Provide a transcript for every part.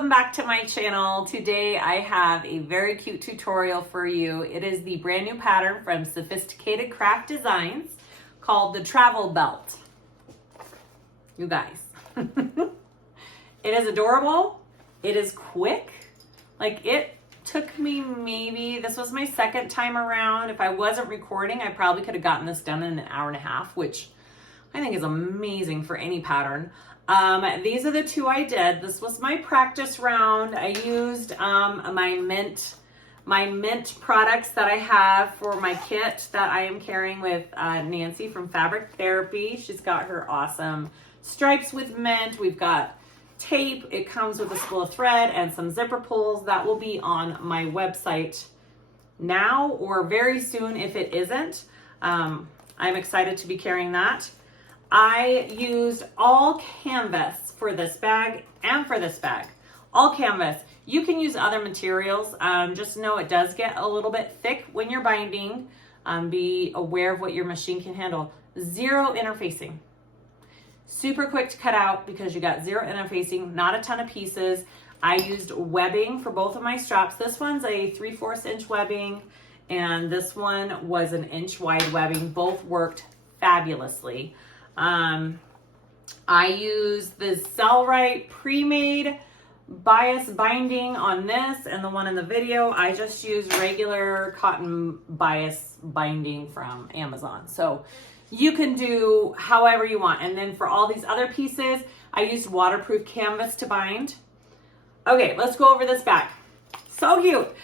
Welcome back to my channel. Today I have a very cute tutorial for you. It is the brand new pattern from Sewfisticated Craft Designs called the Travel Belt. You guys. It is adorable. It is quick. Like, it took me this was my second time around. If I wasn't recording, I probably could have gotten this done in an hour and a half, which I think is amazing for any pattern. These are the two I did. This was my practice round. I used my mint products that I have for my kit that I am carrying with Nancy from Fabric Therapy. She's got her awesome stripes with mint. We've got tape. It comes with a spool of thread and some zipper pulls. That will be on my website now or very soon if it isn't. I'm excited to be carrying that. I used all canvas for this bag and for this bag. All canvas. You can use other materials. Just know it does get a little bit thick when you're binding. Be aware of what your machine can handle. Zero interfacing. Super quick to cut out because you got zero interfacing, not a ton of pieces. I used webbing for both of my straps. This one's a 3/4 inch webbing and this one was an inch wide webbing. Both worked fabulously. I used the Cellrite pre-made bias binding on this and the one in the video. I just used regular cotton bias binding from Amazon. So you can do however you want. And then for all these other pieces, I used waterproof canvas to bind. Okay, let's go over this bag. So cute.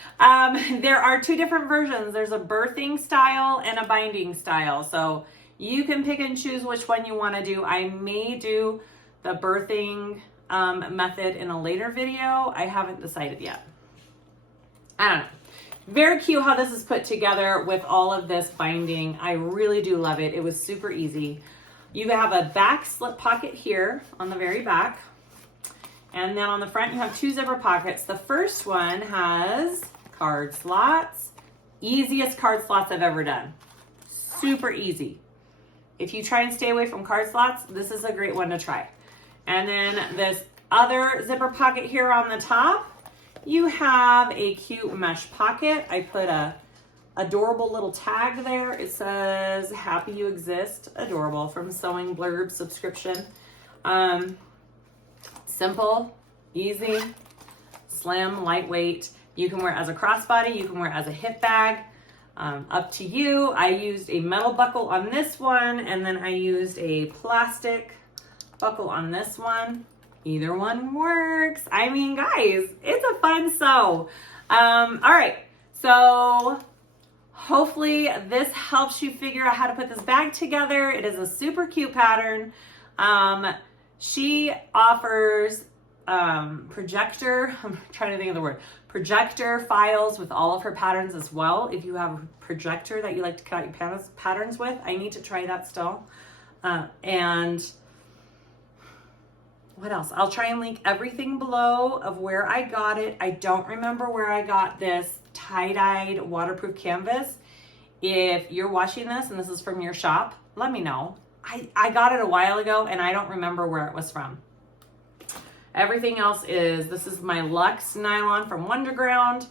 There are two different versions. There's a birthing style and a binding style. So you can pick and choose which one you want to do. I may do the birthing method in a later video. I haven't decided yet. I don't know. Very cute how this is put together with all of this binding. I really do love it. It was super easy. You have a back slip pocket here on the very back. And then on the front, you have two zipper pockets. The first one has card slots. Easiest card slots I've ever done. Super easy. If you try and stay away from card slots, this is a great one to try. And then this other zipper pocket here on the top, you have a cute mesh pocket. I put a adorable little tag there. It says, "Happy you exist." Adorable, from Sewing Blurb subscription. Simple, easy, slim, lightweight. You can wear it as a crossbody. You can wear it as a hip bag. Up to you. I used a metal buckle on this one, and then I used a plastic buckle on this one. Either one works. I mean, guys, it's a fun sew. All right, so hopefully this helps you figure out how to put this bag together. It is a super cute pattern. She offers projector, I'm trying to think of the word, projector files with all of her patterns as well. If you have a projector that you like to cut out your patterns with, I need to try that still. And what else? I'll try and link everything below of where I got it. I don't remember where I got this tie-dyed waterproof canvas. If you're watching this and this is from your shop, let me know. I got it a while ago and I don't remember where it was from. Everything else this is my Luxe nylon from Wonderground.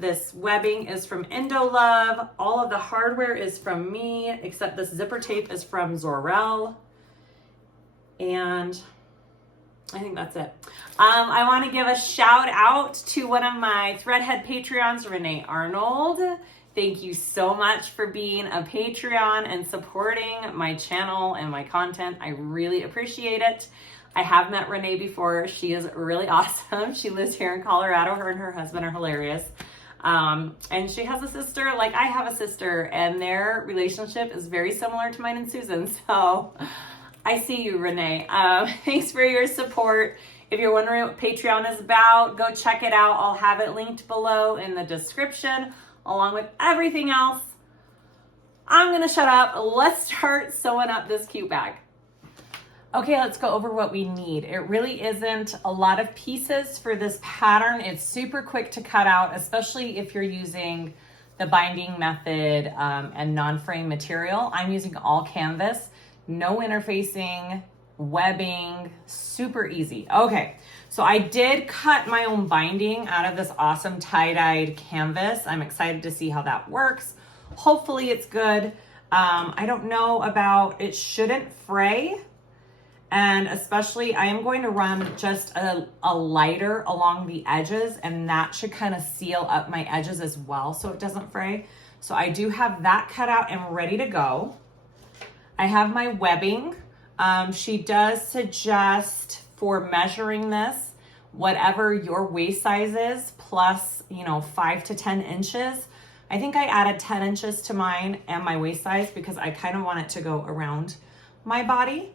This webbing is from Indolove. All of the hardware is from me, except this zipper tape is from Zorel. And I think that's it. I want to give a shout out to one of my Threadhead Patreons, Renee Arnold. Thank you so much for being a Patreon and supporting my channel and my content. I really appreciate it. I have met Renee before. She is really awesome. She lives here in Colorado. Her and her husband are hilarious. And she has a sister, like I have a sister, and their relationship is very similar to mine and Susan. So I see you, Renee. Thanks for your support. If you're wondering what Patreon is about, go check it out. I'll have it linked below in the description, along with everything else. I'm gonna shut up. Let's start sewing up this cute bag. Okay, let's go over what we need. It really isn't a lot of pieces for this pattern. It's super quick to cut out, especially if you're using the binding method and non-frame material. I'm using all canvas, no interfacing, webbing, super easy. Okay, So I did cut my own binding out of this awesome tie-dyed canvas. I'm excited to see how that works. Hopefully it's good. I don't know about, it shouldn't fray. And especially I am going to run just a lighter along the edges, and that should kind of seal up my edges as well so it doesn't fray. So I do have that cut out and ready to go. I have my webbing. She does suggest for measuring this, whatever your waist size is, plus, 5 to 10 inches. I think I added 10 inches to mine and my waist size because I kind of want it to go around my body.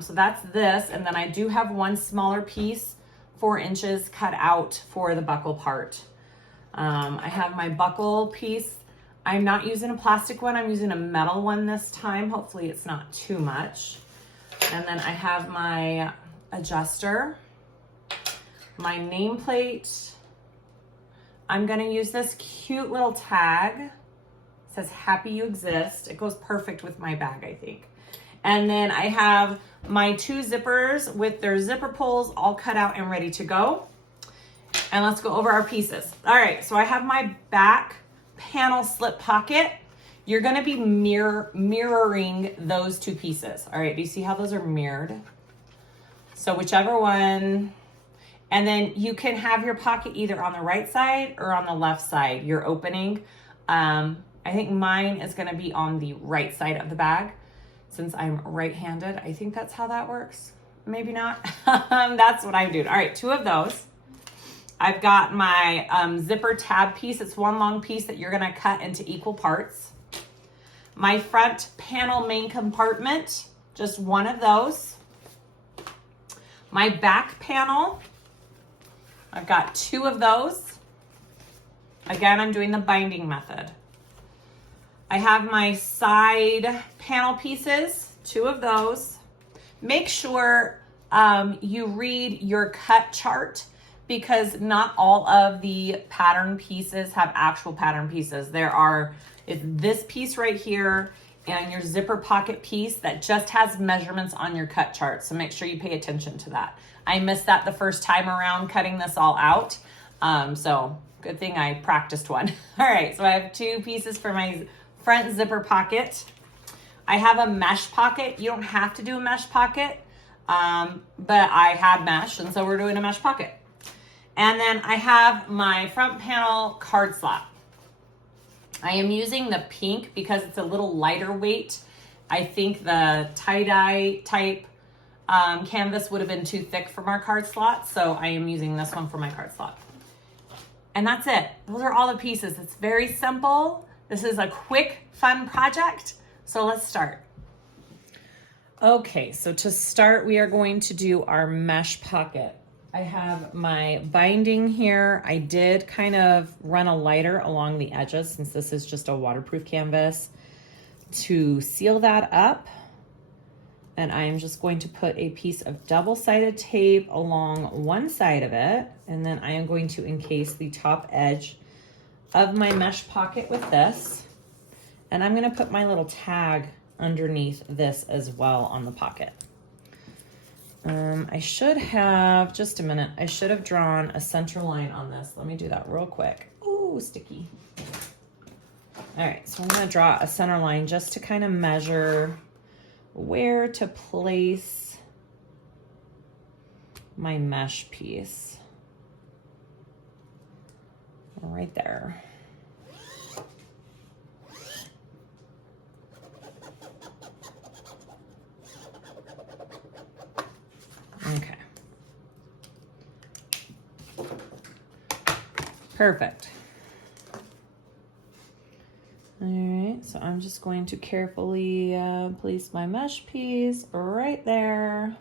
So that's this. And then I do have one smaller piece, 4 inches cut out for the buckle part. I have my buckle piece. I'm not using a plastic one. I'm using a metal one this time. Hopefully it's not too much. And then I have my adjuster, my nameplate. I'm gonna use this cute little tag. It says happy you exist. It goes perfect with my bag, I think. And then I have my 2 zippers with their zipper pulls all cut out and ready to go. And let's go over our pieces. All right, so I have my back panel slip pocket. You're gonna be mirroring those 2 pieces. All right, do you see how those are mirrored? So whichever one, and then you can have your pocket either on the right side or on the left side, your opening. I think mine is gonna be on the right side of the bag since I'm right-handed. I think that's how that works. Maybe not. That's what I'm doing. All right, 2 of those. I've got my zipper tab piece. It's one long piece that you're gonna cut into equal parts. My front panel main compartment, just one of those. My back panel, I've got 2 of those. Again, I'm doing the binding method. I have my side panel pieces, 2 of those. Make sure you read your cut chart because not all of the pattern pieces have actual pattern pieces. It's this piece right here and your zipper pocket piece that just has measurements on your cut chart. So make sure you pay attention to that. I missed that the first time around cutting this all out. So good thing I practiced one. All right, so I have 2 pieces for my front zipper pocket. I have a mesh pocket. You don't have to do a mesh pocket, but I had mesh, and so we're doing a mesh pocket. And then I have my front panel card slot. I am using the pink because it's a little lighter weight. I think the tie-dye type canvas would have been too thick for my card slot, so I am using this one for my card slot. And that's it. Those are all the pieces. It's very simple. This is a quick, fun project. So let's start. Okay, so to start, we are going to do our mesh pocket. I have my binding here. I did kind of run a lighter along the edges since this is just a waterproof canvas to seal that up. And I am just going to put a piece of double-sided tape along one side of it. And then I am going to encase the top edge of my mesh pocket with this. And I'm gonna put my little tag underneath this as well on the pocket. I should have, just a minute, I should have drawn a center line on this. Let me do that real quick. Ooh, sticky. All right, so I'm gonna draw a center line just to kind of measure where to place my mesh piece. Right there. Okay. Perfect. All right, so I'm just going to carefully place my mesh piece right there.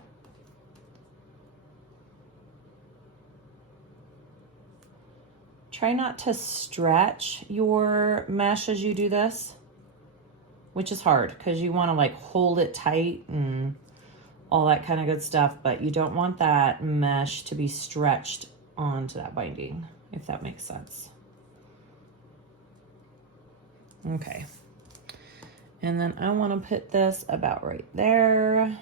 Try not to stretch your mesh as you do this, which is hard because you want to like hold it tight and all that kind of good stuff, but you don't want that mesh to be stretched onto that binding, if that makes sense. Okay. And then I want to put this about right there.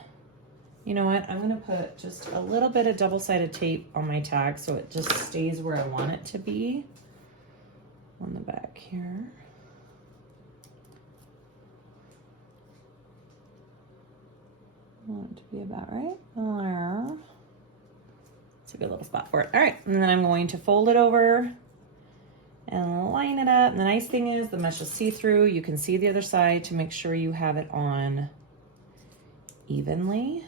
You know what? I'm gonna put just a little bit of double-sided tape on my tag so it just stays where I want it to be on the back here. I want it to be about right there. It's a good little spot for it. All right, and then I'm going to fold it over and line it up. And the nice thing is the mesh is see-through. You can see the other side to make sure you have it on evenly.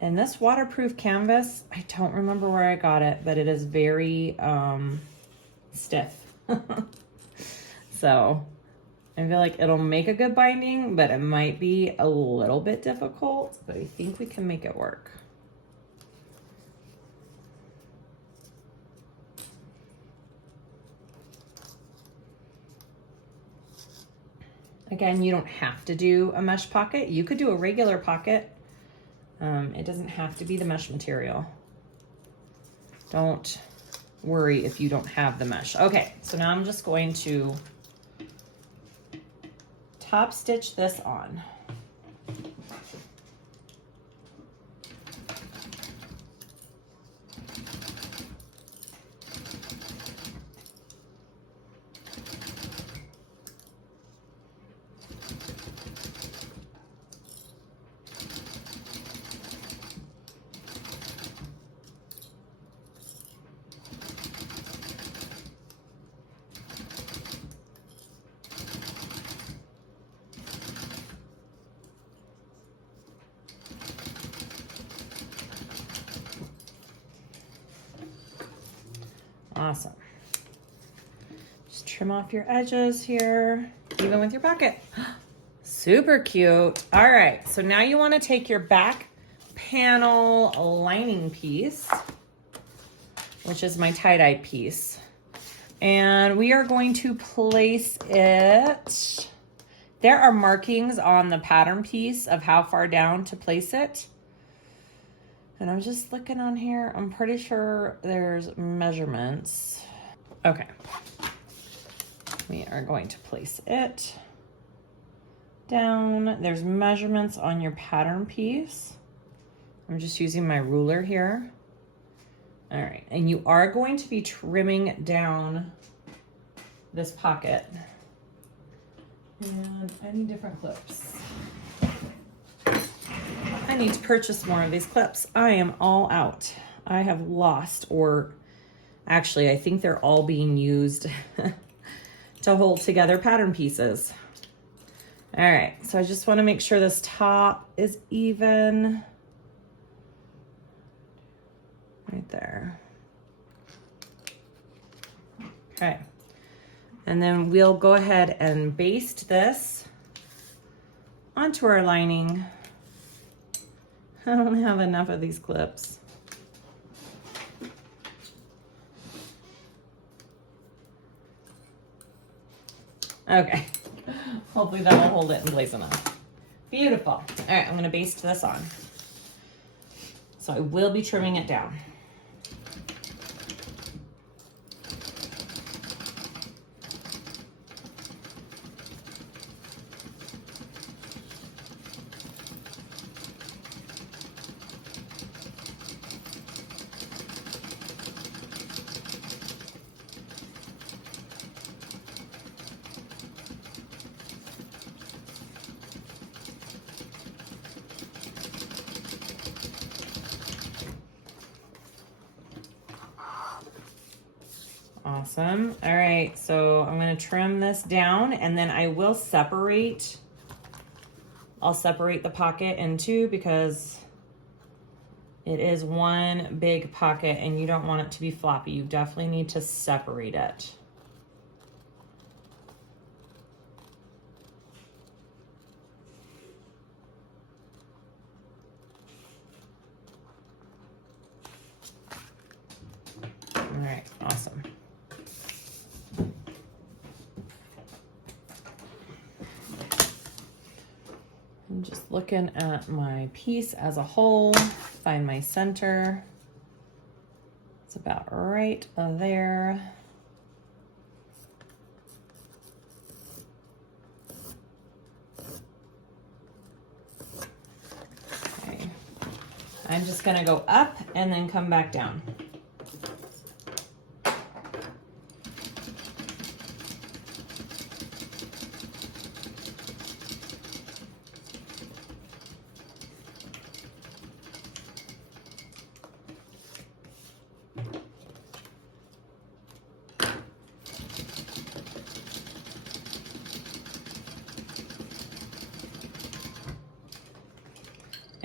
And this waterproof canvas, I don't remember where I got it, but it is very stiff. So I feel like it'll make a good binding, but it might be a little bit difficult, but I think we can make it work. Again, you don't have to do a mesh pocket. You could do a regular pocket. It doesn't have to be the mesh material. Don't worry if you don't have the mesh. Okay, so now I'm just going to top stitch this on. Awesome. Just trim off your edges here, even with your pocket. Super cute. All right, so now you want to take your back panel lining piece, which is my tie-dye piece, and we are going to place it. There are markings on the pattern piece of how far down to place it. And I'm just looking on here. I'm pretty sure there's measurements. Okay. We are going to place it down. There's measurements on your pattern piece. I'm just using my ruler here. All right. And you are going to be trimming down this pocket. And I need different clips. I need to purchase more of these clips. I am all out. I have lost, or actually I think they're all being used to hold together pattern pieces. All right, so I just want to make sure this top is even. Right there. Okay. And then we'll go ahead and baste this onto our lining. I don't have enough of these clips. Okay, hopefully that'll hold it in place enough. Beautiful. All right, I'm gonna baste this on. So I will be trimming it down. Awesome. All right, so I'm going to trim this down, and then I will separate. I'll separate the pocket in two because it is one big pocket and you don't want it to be floppy. You definitely need to separate it. All right, awesome. I'm just looking at my piece as a whole, find my center. It's about right there. gonna go up and then come back down.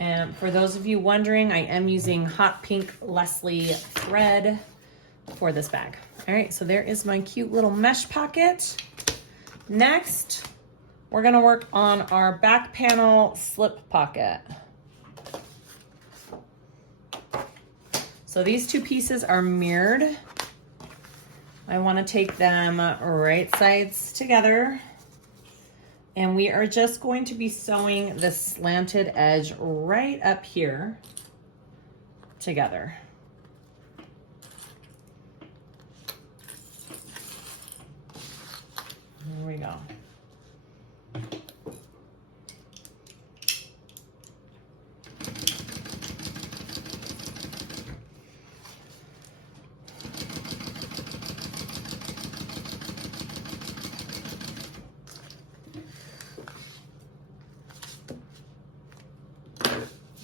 And for those of you wondering, I am using hot pink Leslie thread for this bag. All right, so there is my cute little mesh pocket. Next, we're gonna work on our back panel slip pocket. So these two pieces are mirrored. I wanna take them right sides together. And we are just going to be sewing the slanted edge right up here together. There we go.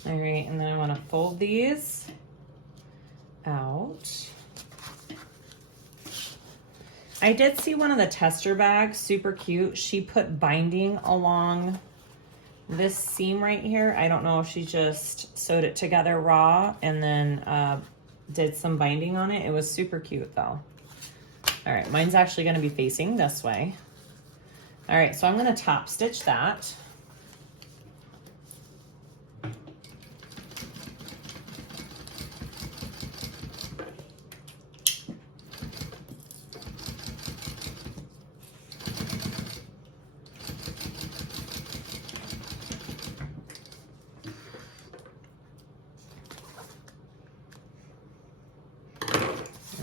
All right, and then I want to fold these out. I did see one of the tester bags, super cute. She put binding along this seam right here. I don't know if she just sewed it together raw and then did some binding on it. It was super cute though. All right, mine's actually going to be facing this way. All right, so I'm going to top stitch that.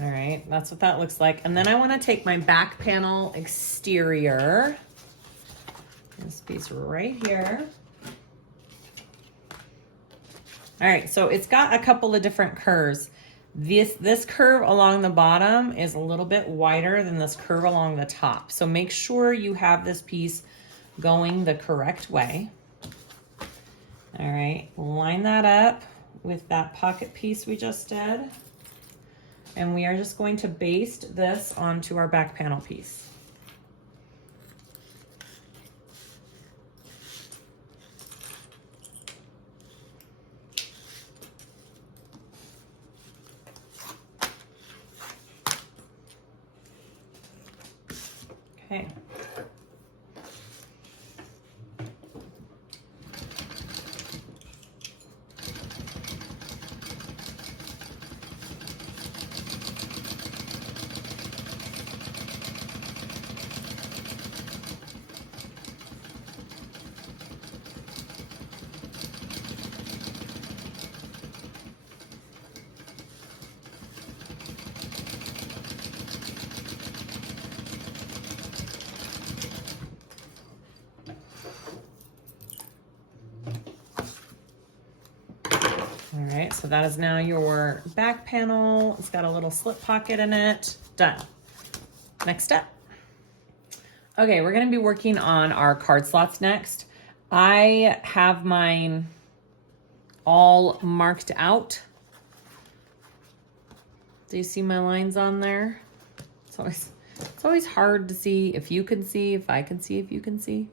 All right, that's what that looks like. And then I want to take my back panel exterior, this piece right here. All right, so it's got a couple of different curves. This curve along the bottom is a little bit wider than this curve along the top. So make sure you have this piece going the correct way. All right, line that up with that pocket piece we just did. And we are just going to baste this onto our back panel piece. Okay. All right, so that is now your back panel. It's got a little slip pocket in it. Done. Next step. Okay, we're gonna be working on our card slots next. I have mine all marked out. Do you see my lines on there? It's always hard to see if you can see, if I can see, if you can see.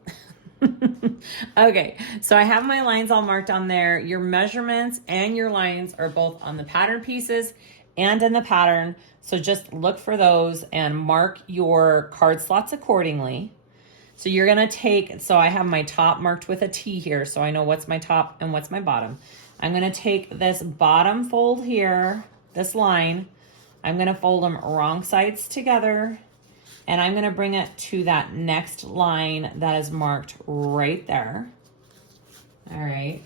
Okay, so I have my lines all marked on there. Your measurements and your lines are both on the pattern pieces and in the pattern. So just look for those and mark your card slots accordingly. So you're gonna take, so I have my top marked with a T here, so I know what's my top and what's my bottom. I'm gonna take this bottom fold here, this line, I'm gonna fold them wrong sides together, and I'm gonna bring it to that next line that is marked right there. All right.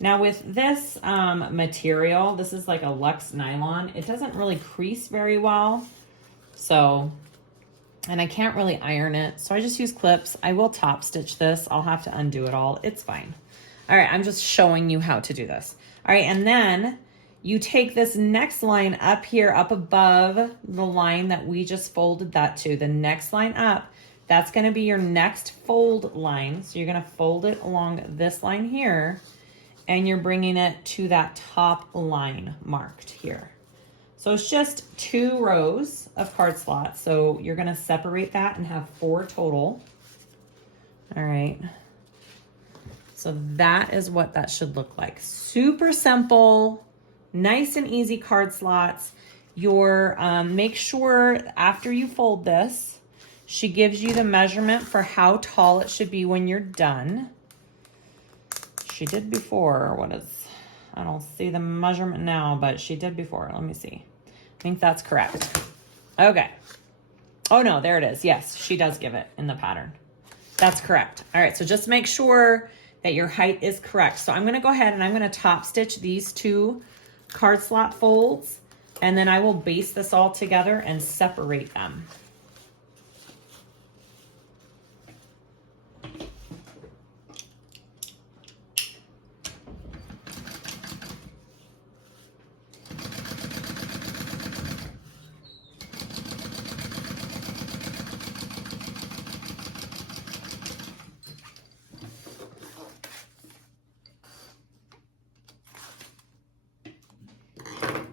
Now with this material, this is like a luxe nylon. It doesn't really crease very well. So, and I can't really iron it. So I just use clips. I will top stitch this. I'll have to undo it all. It's fine. All right, I'm just showing you how to do this. All right, and then you take this next line up here, up above the line that we just folded that to, the next line up, that's gonna be your next fold line. So you're gonna fold it along this line here, and you're bringing it to that top line marked here. So it's just 2 rows of card slots. So you're gonna separate that and have 4 total. All right. So that is what that should look like. Super simple, nice and easy card slots. Make sure after you fold this, she gives you the measurement for how tall it should be when you're done. She did before. I don't see the measurement now, but she did before. Let me see. I think that's correct. Okay. Oh no, there it is. Yes, she does give it in the pattern. That's correct. All right, so just make sure that your height is correct. So I'm gonna go ahead and I'm gonna top stitch these 2 card slot folds, and then I will base this all together and separate them.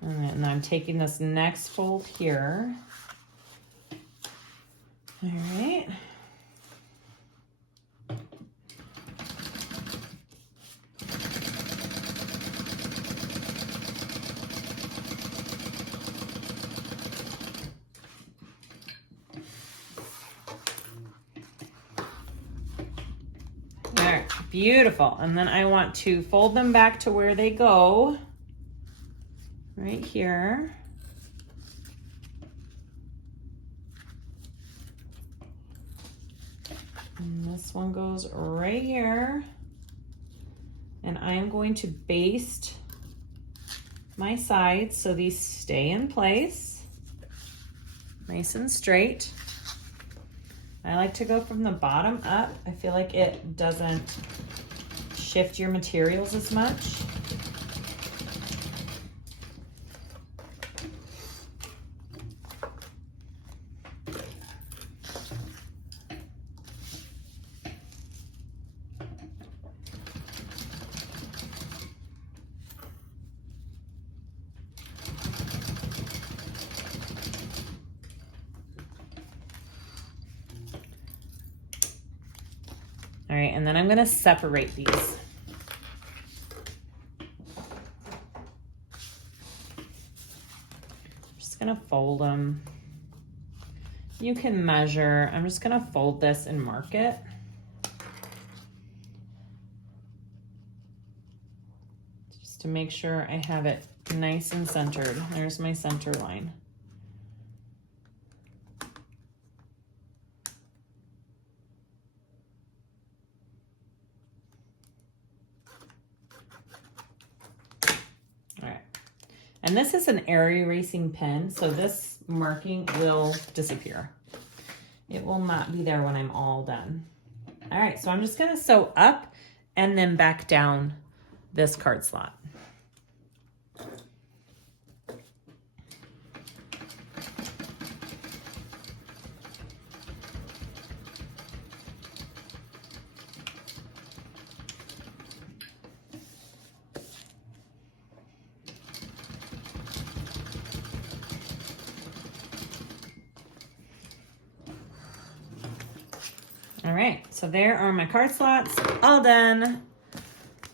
And I'm taking this next fold here. All right. All right, beautiful. And then I want to fold them back to where they go. Right here. And this one goes right here. And I am going to baste my sides so these stay in place, nice and straight. I like to go from the bottom up. I feel like it doesn't shift your materials as much. All right, and then I'm gonna separate these. Just gonna fold them. You can measure. I'm just gonna fold this and mark it. Just to make sure I have it nice and centered. There's my center line. And this is an air erasing pen, so this marking will disappear. It will not be there when I'm all done. All right, so I'm just gonna sew up and then back down this card slot. All right, so there are my card slots, all done.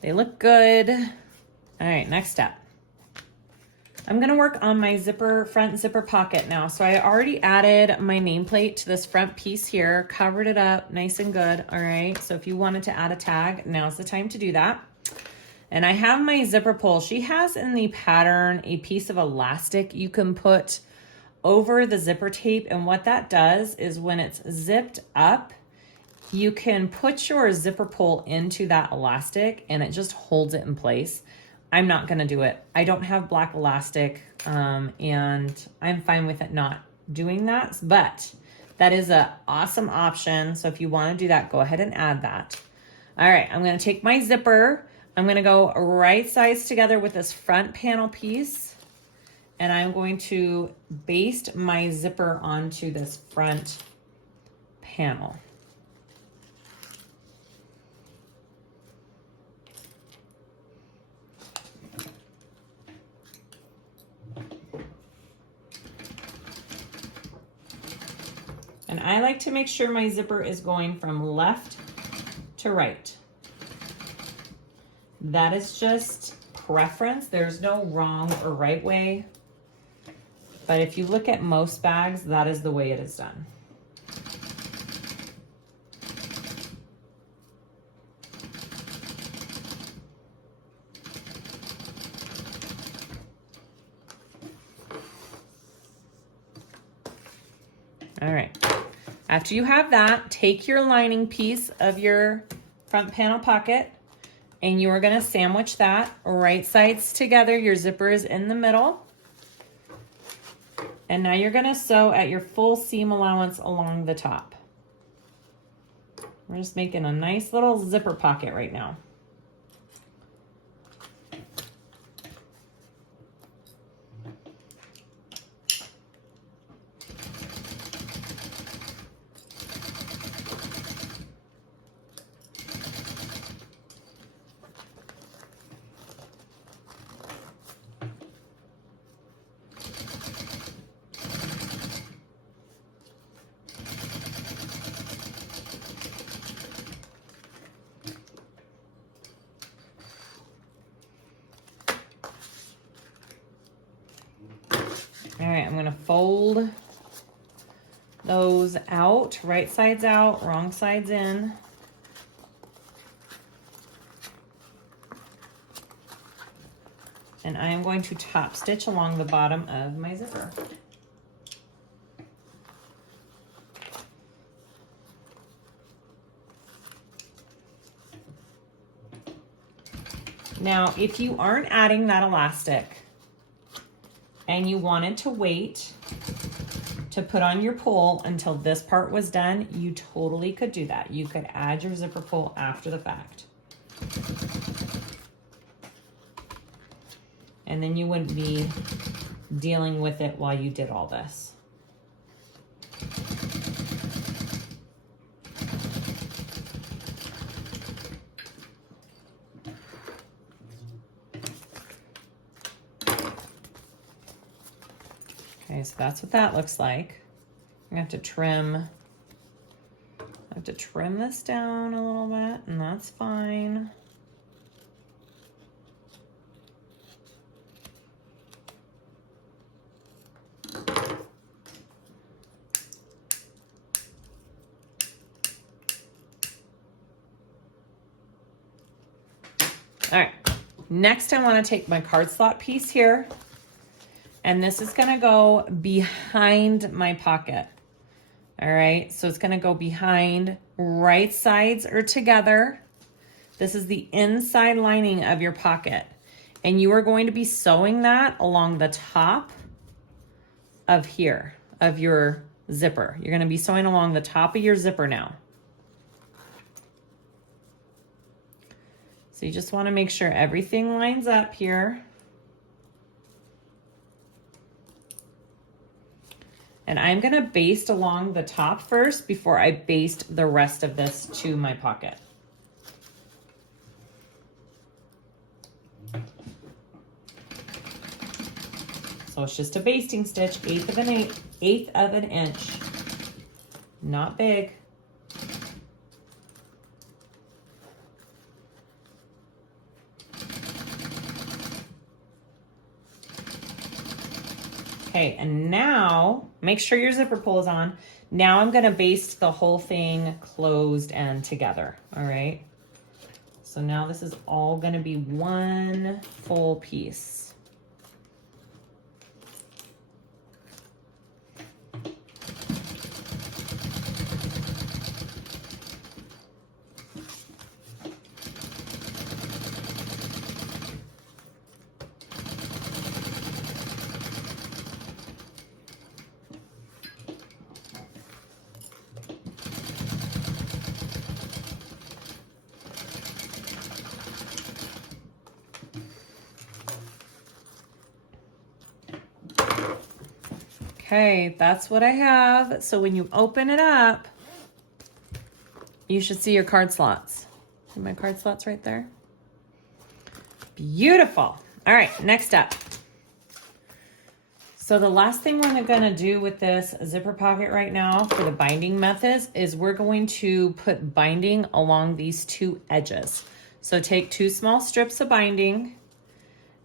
They look good. All right, next step. I'm gonna work on my front zipper pocket now. So I already added my nameplate to this front piece here, covered it up nice and good, all right? So if you wanted to add a tag, now's the time to do that. And I have my zipper pull. She has in the pattern a piece of elastic you can put over the zipper tape, and what that does is when it's zipped up, you can put your zipper pull into that elastic and it just holds it in place. I'm not gonna do it. I don't have black elastic and I'm fine with it not doing that, but that is an awesome option. So if you wanna do that, go ahead and add that. All right, I'm gonna take my zipper. I'm gonna go right sides together with this front panel piece, and I'm going to baste my zipper onto this front panel. And I like to make sure my zipper is going from left to right. That is just preference. There's no wrong or right way. But if you look at most bags, that is the way it is done. All right. After you have that, take your lining piece of your front panel pocket and you are going to sandwich that right sides together. Your zipper is in the middle. And now you're going to sew at your full seam allowance along the top. We're just making a nice little zipper pocket right now. All right, I'm gonna fold those out, right sides out, wrong sides in. And I am going to top stitch along the bottom of my zipper. Now, if you aren't adding that elastic and you wanted to wait to put on your pull until this part was done, you totally could do that. You could add your zipper pull after the fact. And then you wouldn't be dealing with it while you did all this. Okay, so that's what that looks like. I'm gonna have to trim. I have to trim this down a little bit, and that's fine. All right, next I want to take my card slot piece here, and this is going to go behind my pocket. All right, so it's going to go behind, right sides are together. This is the inside lining of your pocket, and you are going to be sewing that along the top of here, of your zipper. You're going to be sewing along the top of your zipper now. So you just want to make sure everything lines up here. And I'm going to baste along the top first before I baste the rest of this to my pocket. So it's just a basting stitch, eighth of an inch, not big. Okay, and now make sure your zipper pull is on. Now I'm gonna baste the whole thing closed and together, all right? So now this is all gonna be one full piece. Okay, that's what I have. So when you open it up, you should see your card slots. See my card slots right there? Beautiful. All right, next up. So the last thing we're gonna do with this zipper pocket right now for the binding methods is we're going to put binding along these two edges. So take 2 small strips of binding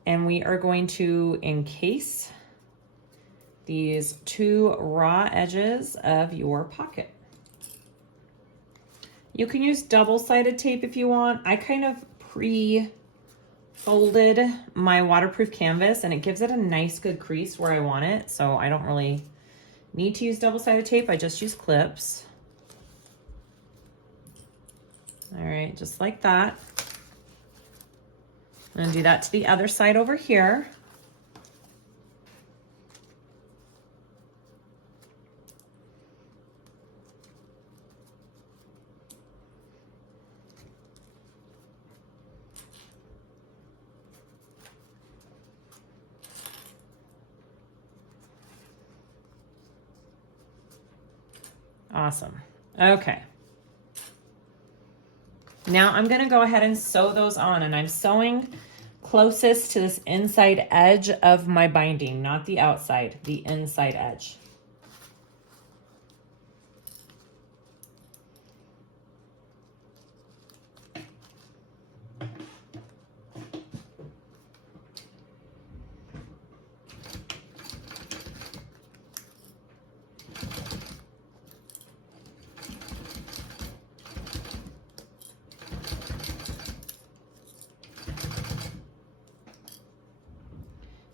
and we are going to encase these 2 raw edges of your pocket. You can use double-sided tape if you want. I kind of pre-folded my waterproof canvas and it gives it a nice good crease where I want it. So I don't really need to use double-sided tape. I just use clips. All right, just like that. I'm gonna do that to the other side over here. Awesome. Okay. Now I'm going to go ahead and sew those on, and I'm sewing closest to this inside edge of my binding, not the outside, the inside edge.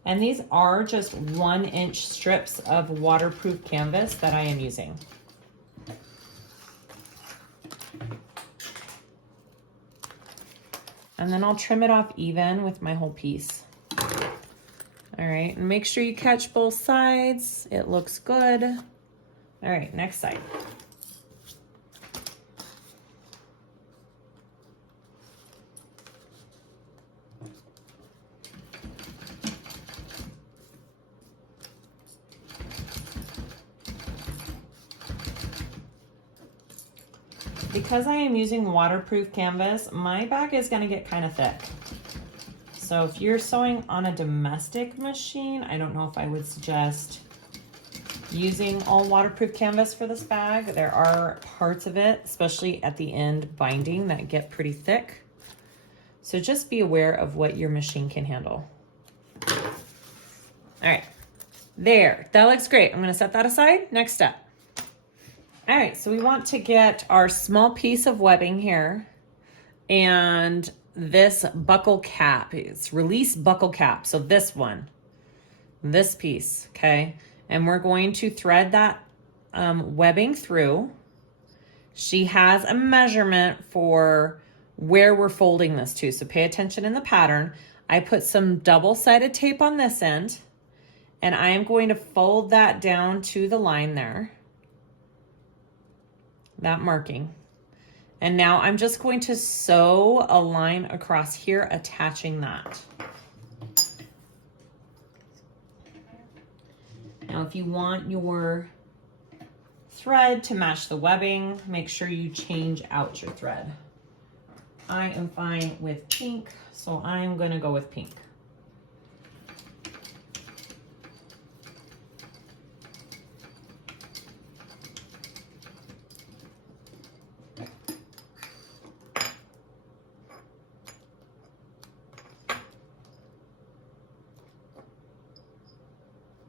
And these are just 1-inch strips of waterproof canvas that I am using. And then I'll trim it off even with my whole piece. All right, and make sure you catch both sides. It looks good. All right, next side. Because I am using waterproof canvas, my bag is going to get kind of thick. So if you're sewing on a domestic machine, I don't know if I would suggest using all waterproof canvas for this bag. There are parts of it, especially at the end binding, that get pretty thick. So just be aware of what your machine can handle. All right, there, that looks great. I'm going to set that aside. Next step. All right, so we want to get our small piece of webbing here and this buckle cap. It's release buckle cap. So this one, this piece, okay? And we're going to thread that webbing through. She has a measurement for where we're folding this to, so pay attention in the pattern. I put some double-sided tape on this end, and I am going to fold that down to the line there. That marking. And now I'm just going to sew a line across here, attaching that. Now, if you want your thread to match the webbing, make sure you change out your thread. I am fine with pink, so I'm gonna go with pink.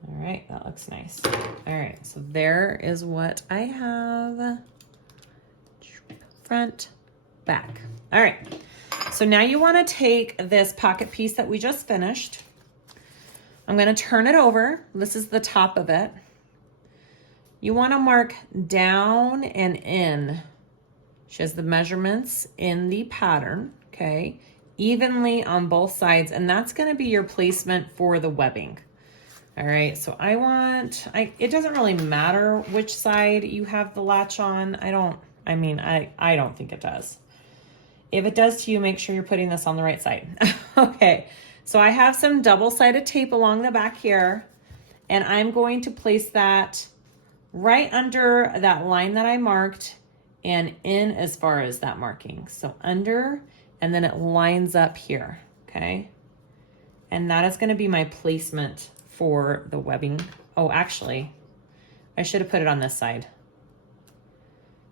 All right, that looks nice. All right, so there is what I have. Front, back. All right, so now you want to take this pocket piece that we just finished. I'm going to turn it over. This is the top of it. You want to mark down and in. She has the measurements in the pattern, okay, evenly on both sides, and that's going to be your placement for the webbing. All right, so it doesn't really matter which side you have the latch on. I don't think it does. If it does to you, make sure you're putting this on the right side. Okay, so I have some double-sided tape along the back here, And I'm going to place that right under that line that I marked and in as far as that marking. So under, and then it lines up here, okay? And that is gonna be my placement for the webbing. Oh, actually, I should have put it on this side.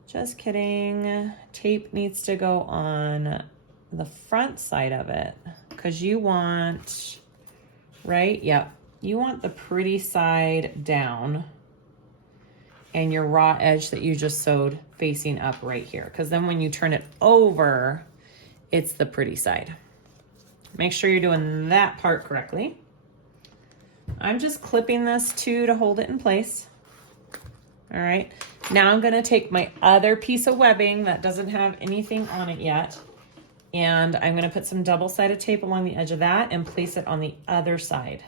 Just kidding. Tape needs to go on the front side of it because you want, right? Yep. You want the pretty side down and your raw edge that you just sewed facing up right here. Because then when you turn it over, it's the pretty side. Make sure you're doing that part correctly. I'm just clipping this too to hold it in place. All right, now I'm gonna take my other piece of webbing that doesn't have anything on it yet, and I'm gonna put some double-sided tape along the edge of that and place it on the other side.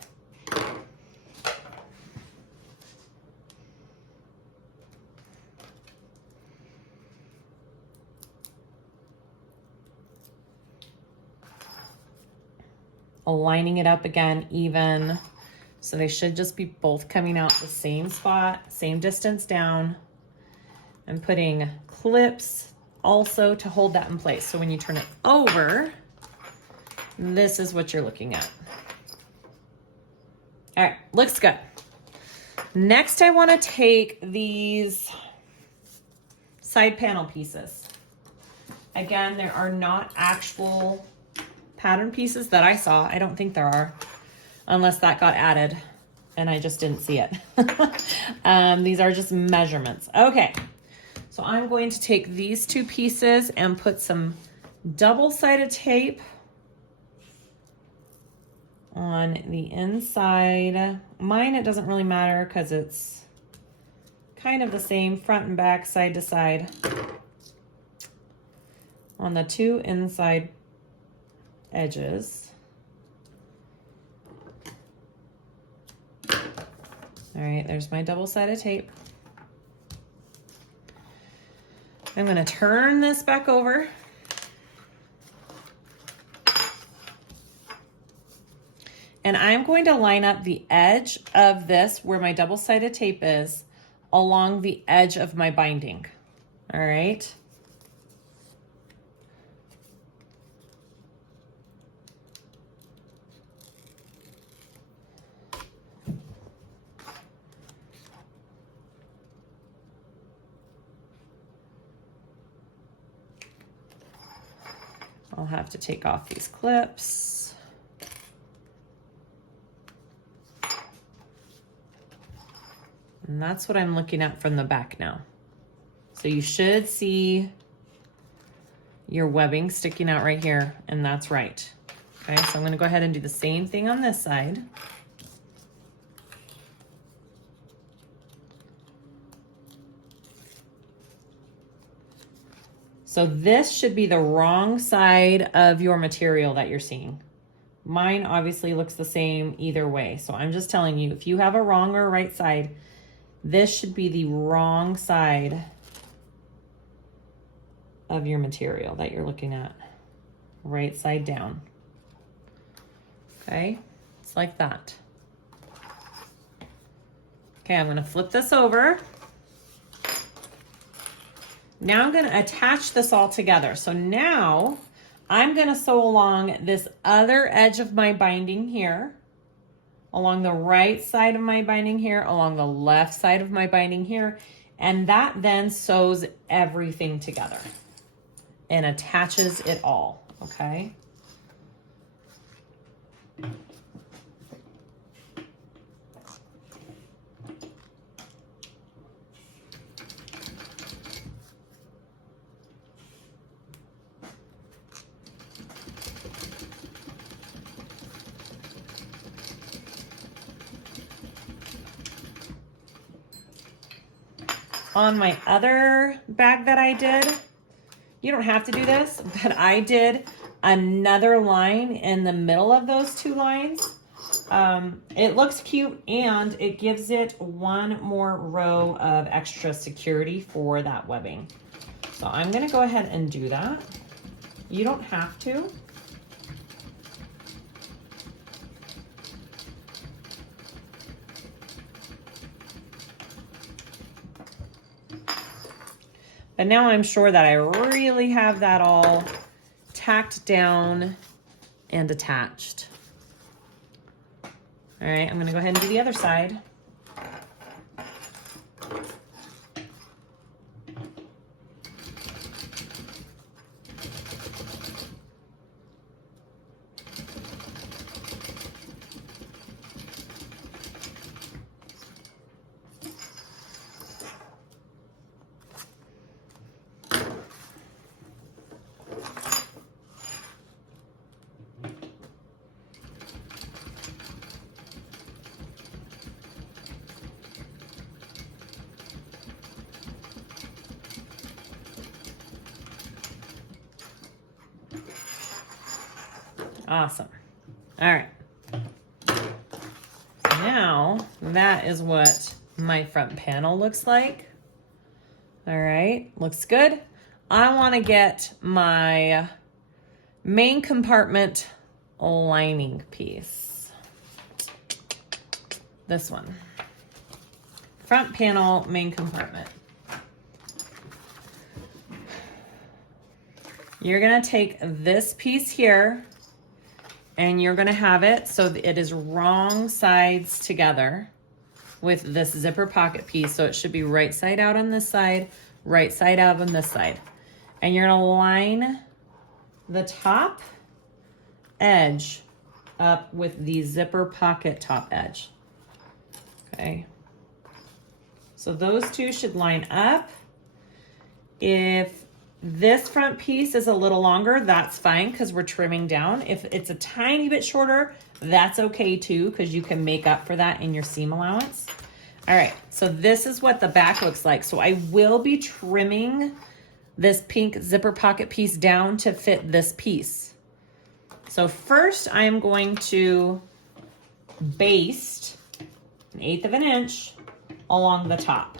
Aligning it up again even. So they should just be both coming out the same spot, same distance down. I'm putting clips also to hold that in place. So when you turn it over, this is what you're looking at. All right, looks good. Next, I want to take these side panel pieces. Again, there are not actual pattern pieces that I saw. I don't think there are. Unless that got added and I just didn't see it. These are just measurements. Okay, so I'm going to take these two pieces and put some double-sided tape on the inside. Mine, it doesn't really matter because it's kind of the same front and back, side to side. On the two inside edges. All right, there's my double-sided tape. I'm gonna turn this back over. And I'm going to line up the edge of this where my double-sided tape is along the edge of my binding. All right. I'll have to take off these clips. And that's what I'm looking at from the back now. So you should see your webbing sticking out right here, and that's right. Okay, so I'm gonna go ahead and do the same thing on this side. So this should be the wrong side of your material that you're seeing. Mine obviously looks the same either way. So I'm just telling you, if you have a wrong or a right side, this should be the wrong side of your material that you're looking at. Right side down. Okay, it's like that. Okay, I'm gonna flip this over. Now I'm going to attach this all together. So now I'm going to sew along this other edge of my binding here, along the right side of my binding here, along the left side of my binding here, and that then sews everything together and attaches it all, okay? On my other bag that I did, you don't have to do this, but I did another line in the middle of those two lines. It looks cute and it gives it one more row of extra security for that webbing. So I'm gonna go ahead and do that. You don't have to. But now I'm sure that I really have that all tacked down and attached. All right, I'm gonna go ahead and do the other side. Awesome. All right. Now that is what my front panel looks like. All right, looks good. I want to get my main compartment lining piece. This one. Front panel, main compartment. You're going to take this piece here and you're going to have it so that it is wrong sides together with this zipper pocket piece. So it should be right side out on this side, right side out on this side. And you're going to line the top edge up with the zipper pocket top edge. Okay. So those two should line up. If this front piece is a little longer, that's fine because we're trimming down. If it's a tiny bit shorter, that's okay too, because you can make up for that in your seam allowance. All right, so this is what the back looks like. So I will be trimming this pink zipper pocket piece down to fit this piece. So first I am going to baste 1/8 of an inch along the top.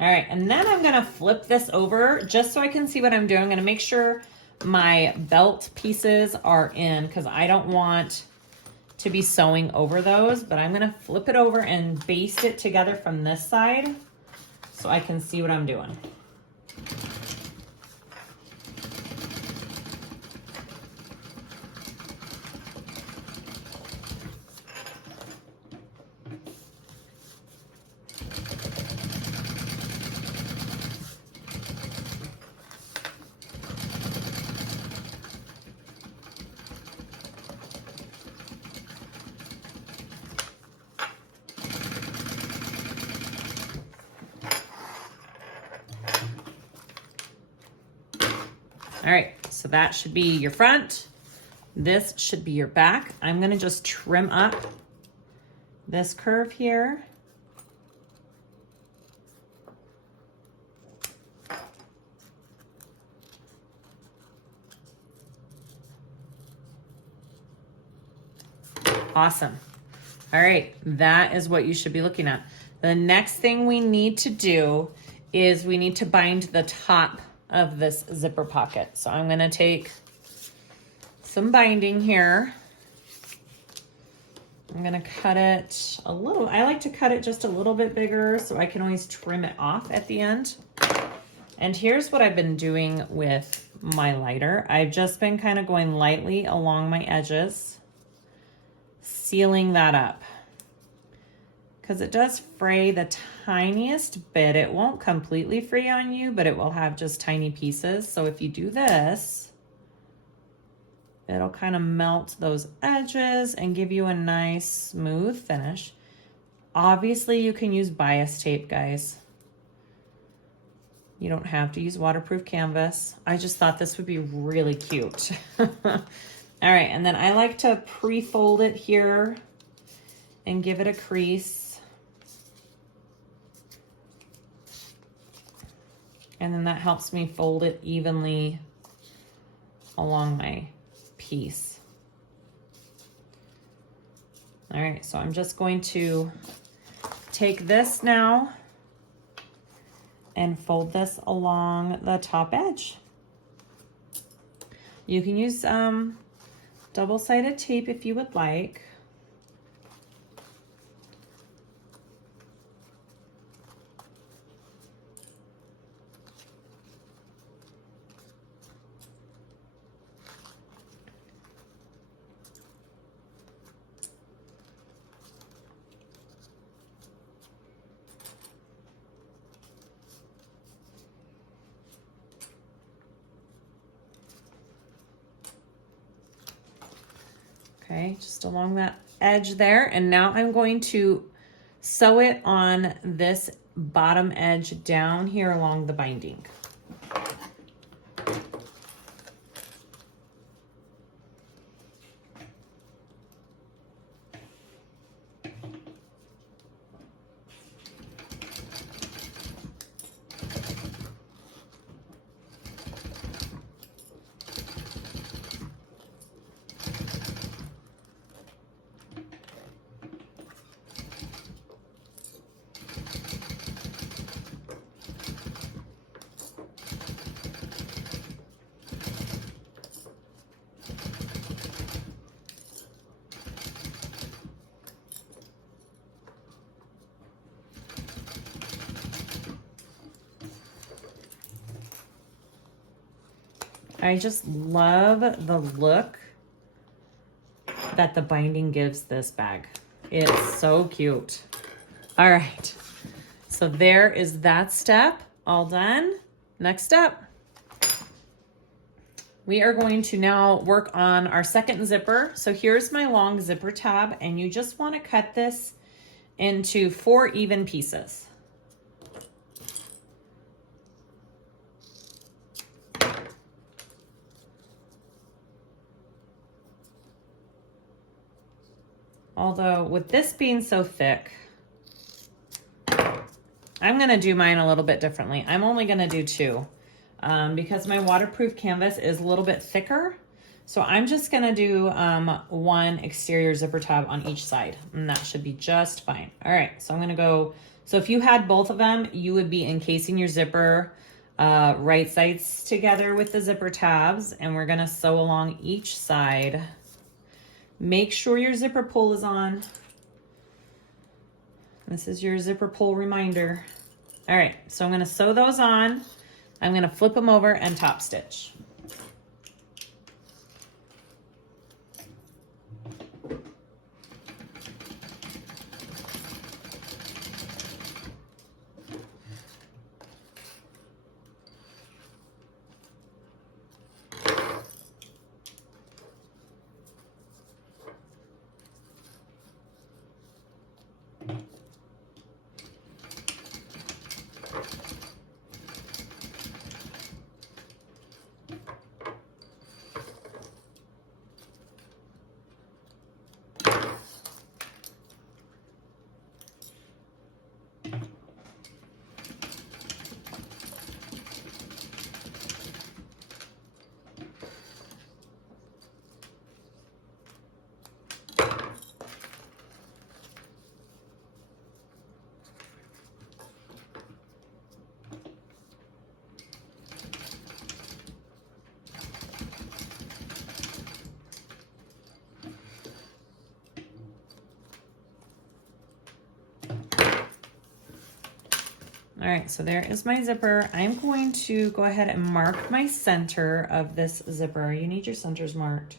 All right, and then I'm gonna flip this over just so I can see what I'm doing. I'm gonna make sure my belt pieces are in because I don't want to be sewing over those, but I'm gonna flip it over and baste it together from this side so I can see what I'm doing. All right, so that should be your front. This should be your back. I'm gonna just trim up this curve here. Awesome. All right, that is what you should be looking at. The next thing we need to do is we need to bind the top of this zipper pocket. So I'm gonna take some binding here. I'm gonna cut it a little, I like to cut it just a little bit bigger so I can always trim it off at the end. And here's what I've been doing with my lighter. I've just been kind of going lightly along my edges, sealing that up. Because it does fray the tiniest bit. It won't completely fray on you, but it will have just tiny pieces. So if you do this, it'll kind of melt those edges and give you a nice smooth finish. Obviously you can use bias tape, guys. You don't have to use waterproof canvas. I just thought this would be really cute. All right, and then I like to pre-fold it here and give it a crease. And then that helps me fold it evenly along my piece. All right, so I'm just going to take this now and fold this along the top edge. You can use double-sided tape if you would like. Okay, just along that edge there. And now I'm going to sew it on this bottom edge down here along the binding. I just love the look that the binding gives this bag. It's so cute. All right, so there is that step all done. Next step, we are going to now work on our second zipper. So here's my long zipper tab, and you just want to cut this into 4 even pieces. Although with this being so thick, I'm gonna do mine a little bit differently. I'm only gonna do 2 because my waterproof canvas is a little bit thicker. So I'm just gonna do 1 exterior zipper tab on each side, and that should be just fine. All right, so I'm gonna go, so if you had both of them, you would be encasing your zipper right sides together with the zipper tabs, and we're gonna sew along each side. Make sure your zipper pull is on. This is your zipper pull reminder. All right, so I'm gonna sew those on. I'm gonna flip them over and top stitch. All right, so there is my zipper. I'm going to go ahead and mark my center of this zipper. You need your centers marked.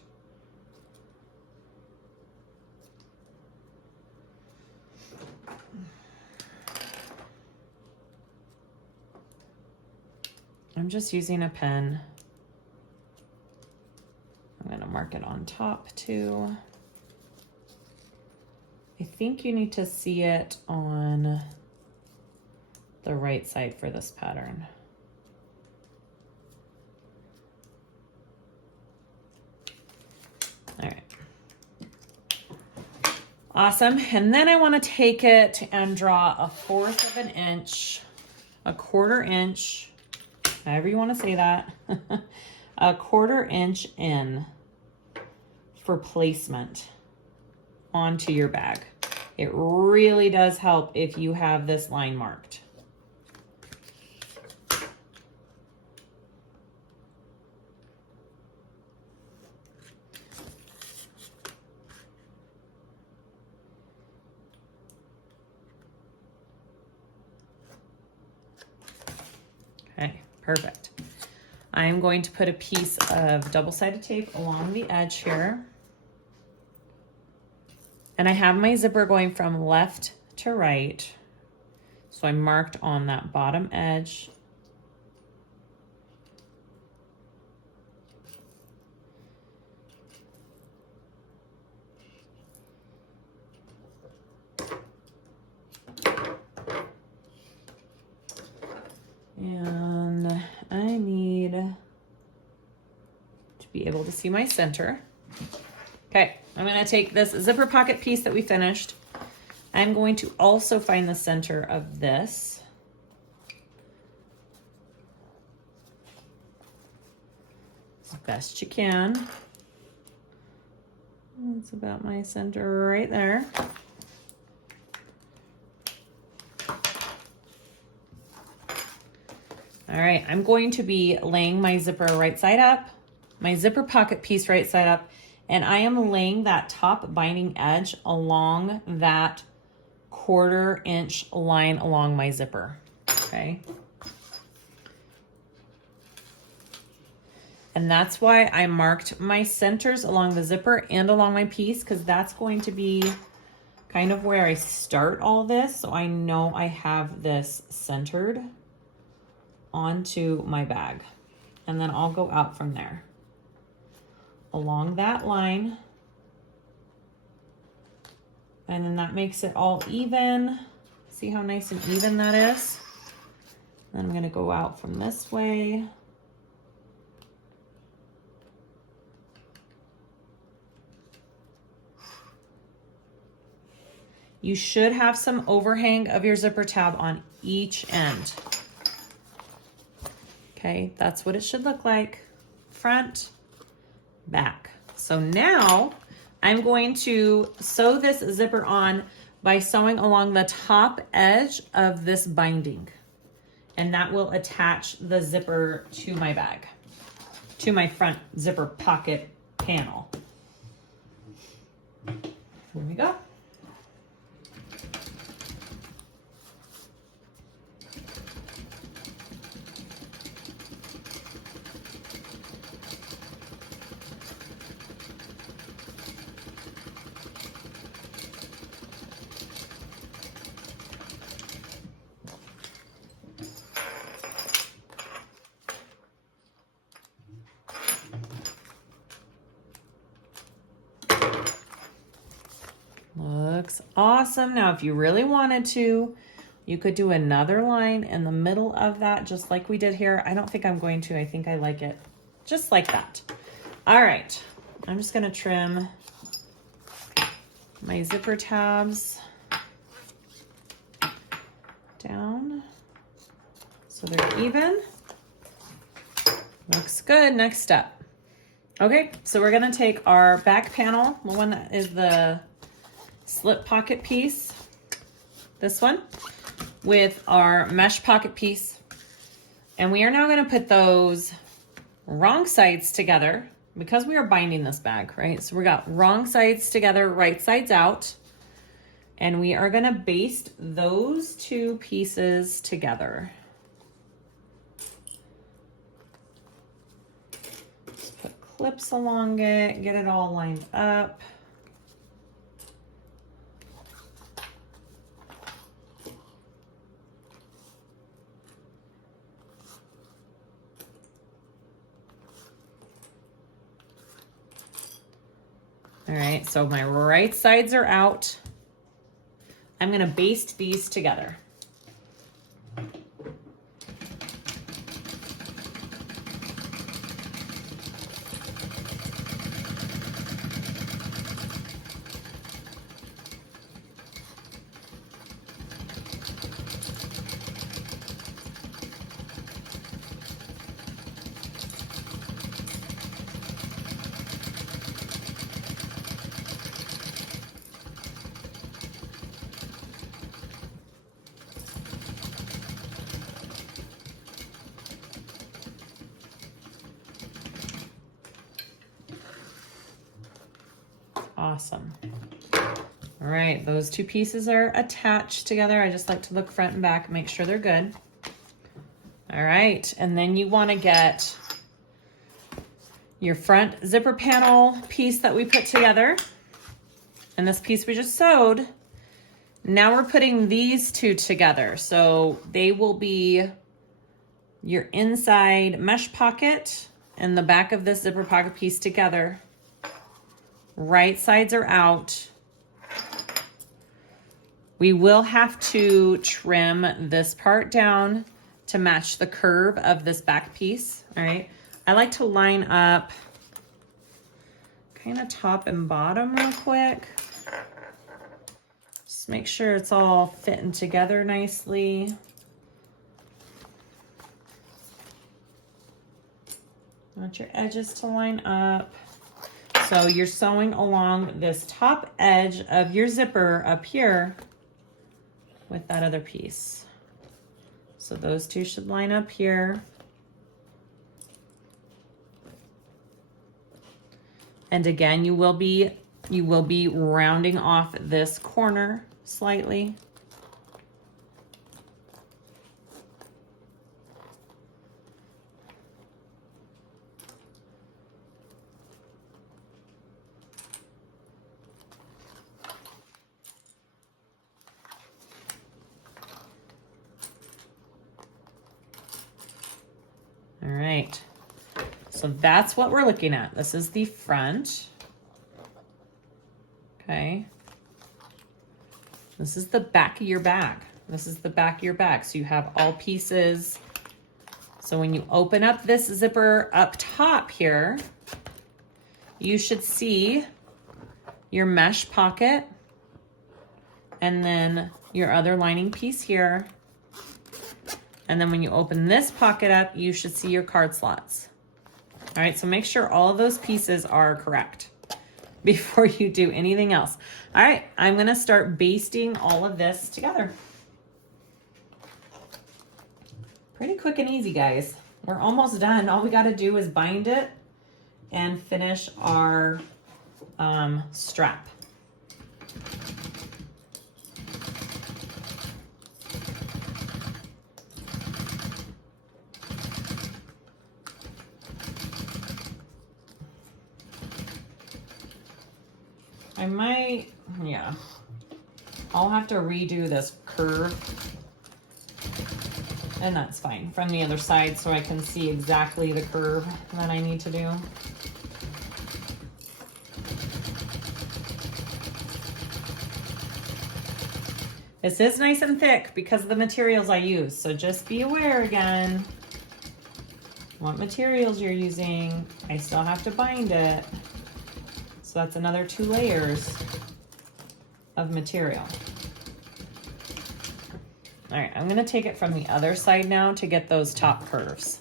I'm just using a pen. I'm gonna mark it on top too. I think you need to see it on the right side for this pattern. All right. Awesome. And then I want to take it and draw a 1/4 of an inch, a 1/4 inch, however you want to say that, a 1/4 inch in for placement onto your bag. It really does help if you have this line marked. Okay, perfect. I'm going to put a piece of double-sided tape along the edge here. And I have my zipper going from left to right. So I marked on that bottom edge. And I need to be able to see my center. Okay, I'm gonna take this zipper pocket piece that we finished. I'm going to also find the center of this. As best you can. That's about my center right there. All right, I'm going to be laying my zipper right side up, my zipper pocket piece right side up, and I am laying that top binding edge along that 1/4 inch line along my zipper, okay? And that's why I marked my centers along the zipper and along my piece, because that's going to be kind of where I start all this, so I know I have this centered onto my bag. And then I'll go out from there. Along that line. And then that makes it all even. See how nice and even that is? Then I'm gonna go out from this way. You should have some overhang of your zipper tab on each end. Okay, that's what it should look like. Front, back. So now I'm going to sew this zipper on by sewing along the top edge of this binding. And that will attach the zipper to my bag, to my front zipper pocket panel. Here we go. Looks awesome. Now, if you really wanted to, you could do another line in the middle of that, just like we did here. I don't think I'm going to. I think I like it just like that. All right. I'm just going to trim my zipper tabs down so they're even. Looks good. Next step. Okay, so we're going to take our back panel, the one that is the slip pocket piece, this one, with our mesh pocket piece. And we are now going to put those wrong sides together because we are binding this bag, right? So we got wrong sides together, right sides out. And we are going to baste those two pieces together. Just put clips along it, get it all lined up. All right, so my right sides are out. I'm gonna baste these together. Awesome. All right, those two pieces are attached together. I just like to look front and back, make sure they're good. All right, and then you want to get your front zipper panel piece that we put together, and this piece we just sewed. Now we're putting these two together, so they will be your inside mesh pocket and the back of this zipper pocket piece together. Right sides are out. We will have to trim this part down to match the curve of this back piece, all right? I like to line up kind of top and bottom real quick. Just make sure it's all fitting together nicely. Want your edges to line up. So you're sewing along this top edge of your zipper up here with that other piece. So those two should line up here. And again, you will be rounding off this corner slightly. All right, so that's what we're looking at. This is the front. Okay. This is the back of your bag. This is the back of your bag. So you have all pieces. So when you open up this zipper up top here, you should see your mesh pocket and then your other lining piece here. And then when you open this pocket up, you should see your card slots. All right, so make sure all of those pieces are correct before you do anything else. All right, I'm gonna start basting all of this together. Pretty quick and easy, guys. We're almost done. All we gotta do is bind it and finish our strap. I might, yeah, I'll have to redo this curve, and that's fine, from the other side so I can see exactly the curve that I need to do. This is nice and thick because of the materials I use, so just be aware again what materials you're using. I still have to bind it. So that's another 2 layers of material. All right, I'm gonna take it from the other side now to get those top curves.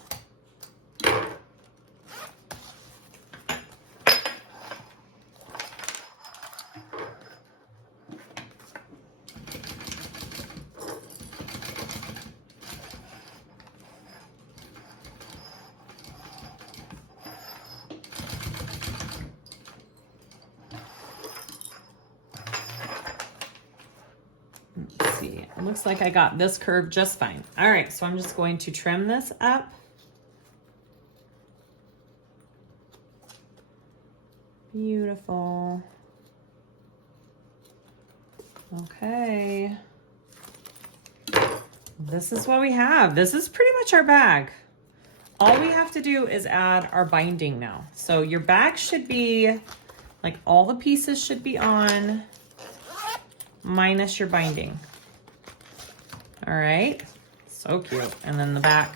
Let's see, it looks like I got this curve just fine. All right, so I'm just going to trim this up. Beautiful. Okay. This is what we have. This is pretty much our bag. All we have to do is add our binding now. So your bag should be, like, all the pieces should be on, minus your binding. All right, so cute. And then the back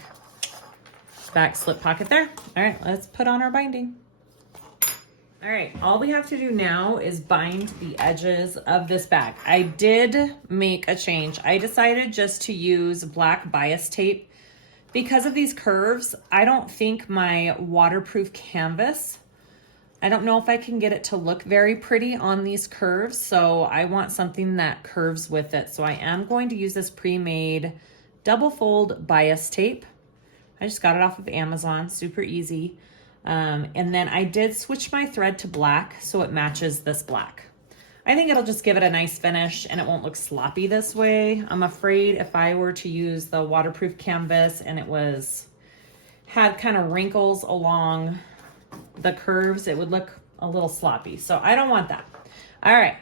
slip pocket there. All right, let's put on our binding. All right, all we have to do now is bind the edges of this bag. I did make a change. I decided just to use black bias tape. Because of these curves, I don't think my waterproof canvas, I don't know if I can get it to look very pretty on these curves, so I want something that curves with it. So I am going to use this pre-made double fold bias tape. I just got it off of Amazon, super easy. And then I did switch my thread to black so it matches this black. I think it'll just give it a nice finish and it won't look sloppy this way. I'm afraid if I were to use the waterproof canvas and it had kind of wrinkles along the curves, it would look a little sloppy. So I don't want that. All right,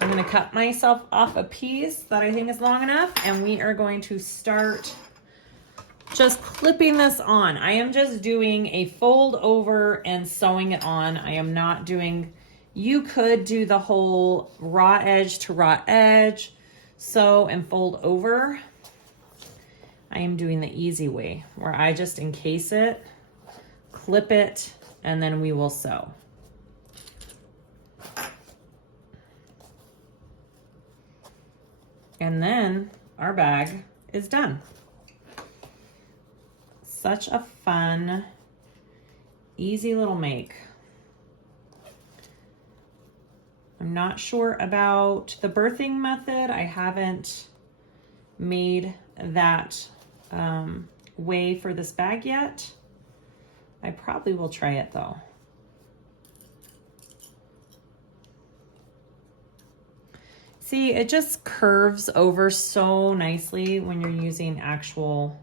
I'm gonna cut myself off a piece that I think is long enough, and we are going to start just clipping this on. I am just doing a fold over and sewing it on. I am not doing, you could do the whole raw edge to raw edge, sew and fold over. I am doing the easy way where I just encase it, clip it, and then we will sew. And then our bag is done. Such a fun, easy little make. I'm not sure about the birthing method. I haven't made that way for this bag yet. I probably will try it though. See, it just curves over so nicely when you're using actual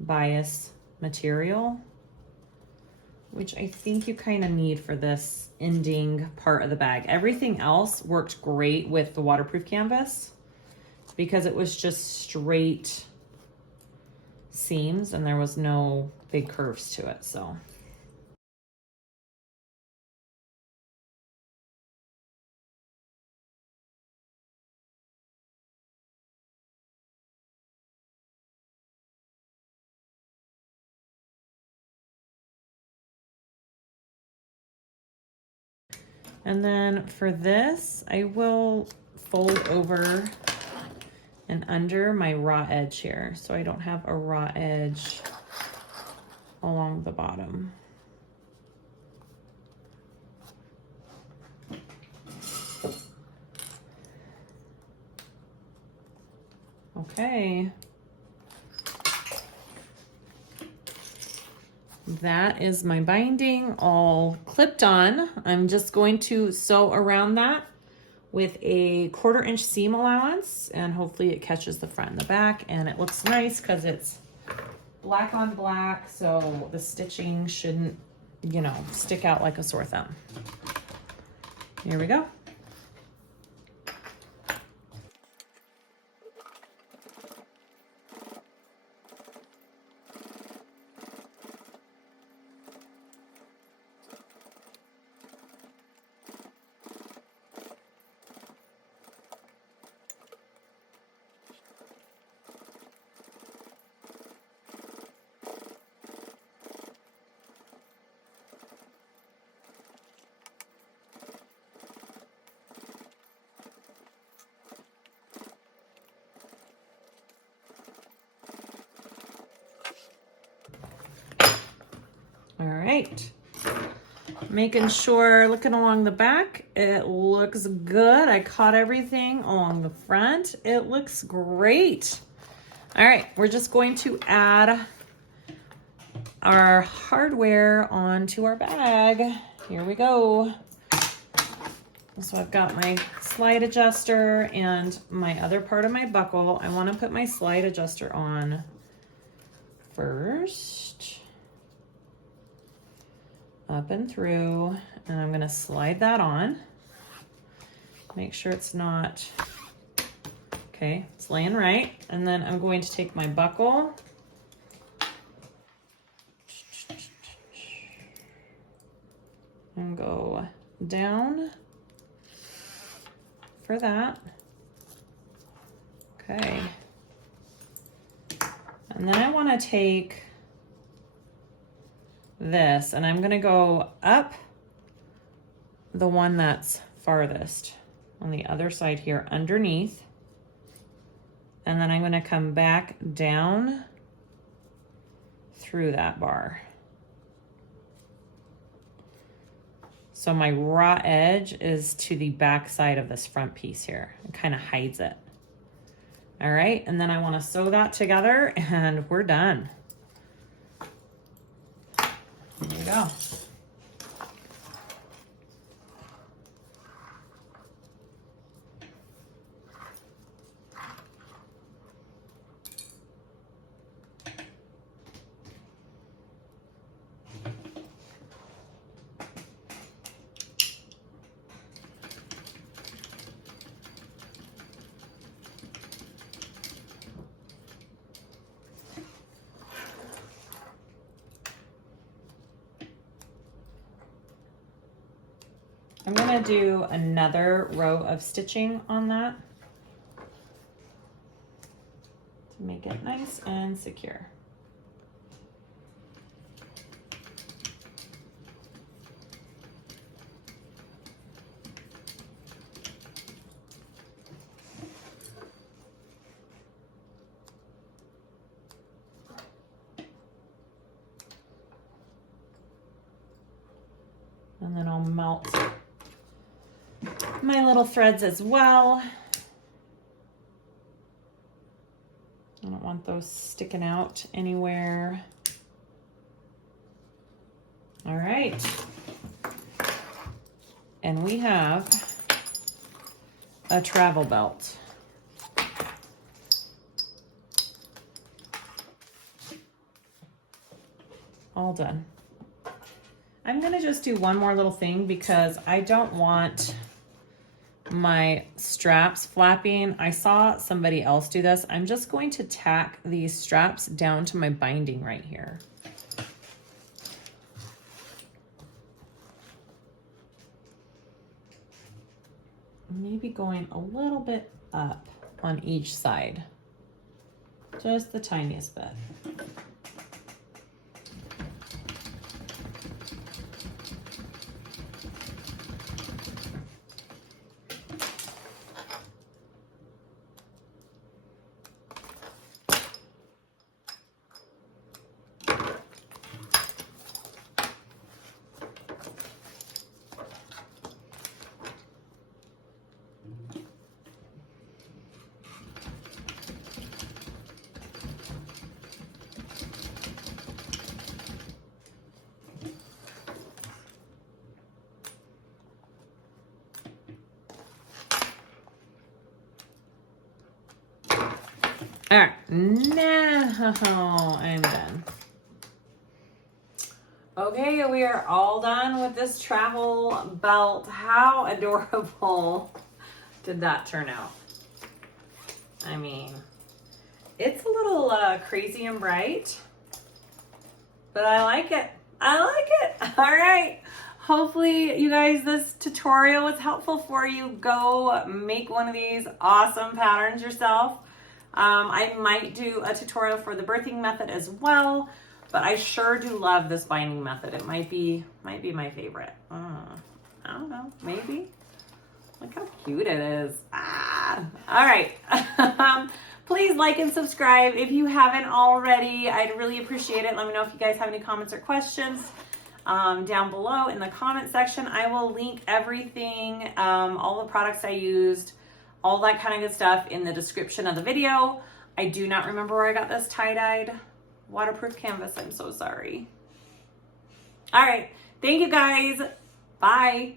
bias material, which I think you kind of need for this ending part of the bag. Everything else worked great with the waterproof canvas because it was just straight seams and there was no big curves to it. So and then for this, I will fold over and under my raw edge here, so I don't have a raw edge along the bottom. Okay. That is my binding all clipped on. I'm just going to sew around that with a 1/4 inch seam allowance, and hopefully it catches the front and the back, and it looks nice because it's black on black, so the stitching shouldn't, you know, stick out like a sore thumb. Here we go. All right, making sure, looking along the back, it looks good. I caught everything along the front. It looks great. All right, we're just going to add our hardware onto our bag. Here we go. So I've got my slide adjuster and my other part of my buckle. I want to put my slide adjuster on first. Up and through, and I'm going to slide that on. Make sure it's not, okay, it's laying right. And then I'm going to take my buckle and go down for that. Okay. And then I want to take this, and I'm gonna go up the one that's farthest on the other side here underneath, and then I'm gonna come back down through that bar. So my raw edge is to the back side of this front piece here. It kind of hides it. All right, and then I want to sew that together and we're done. There we go. gonna do another row of stitching on that to make it nice and secure. And then I'll melt my little threads as well. I don't want those sticking out anywhere. All right. And we have a travel belt. All done. I'm gonna just do one more little thing because I don't want my straps flapping. I saw somebody else do this. I'm just going to tack these straps down to my binding right here. Maybe going a little bit up on each side, just the tiniest bit. All right, now I'm done. Okay, we are all done with this travel belt. How adorable did that turn out? I mean, it's a little crazy and bright, but I like it. I like it. All right. Hopefully you guys, this tutorial was helpful for you. Go make one of these awesome patterns yourself. I might do a tutorial for the birthing method as well, but I sure do love this binding method. It might be my favorite. I don't know, maybe. Look how cute it is. All right. Please like and subscribe if you haven't already. I'd really appreciate it. Let me know if you guys have any comments or questions down below in the comment section. I will link everything, all the products I used, all that kind of good stuff in the description of the video. I do not remember where I got this tie-dyed waterproof canvas. I'm so sorry. All right. Thank you guys. Bye.